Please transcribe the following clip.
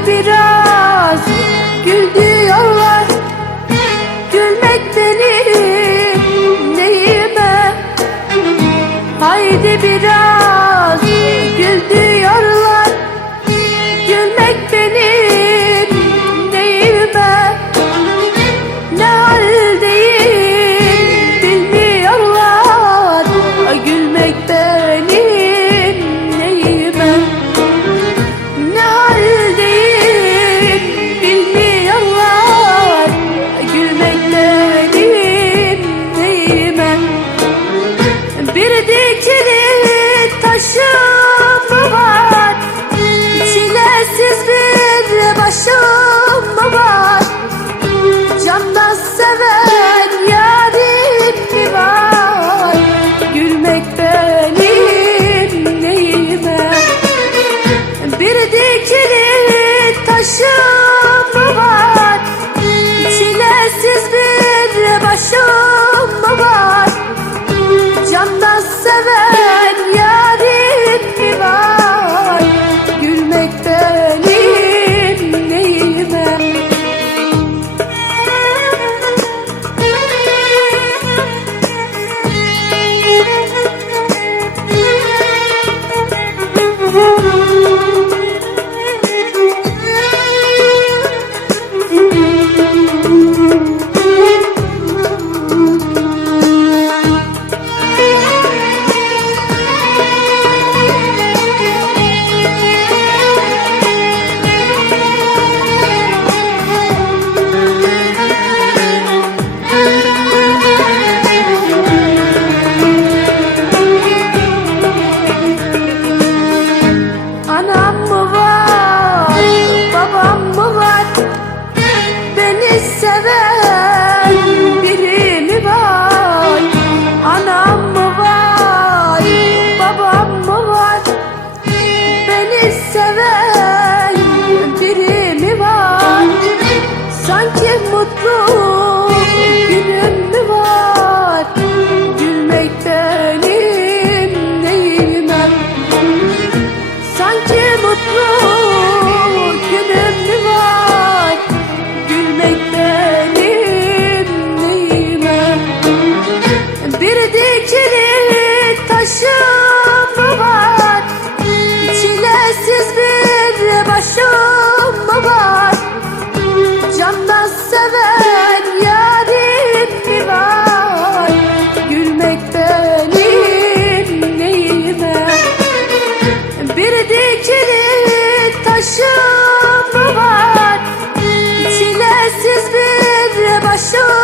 keep it. ま。Good. আসো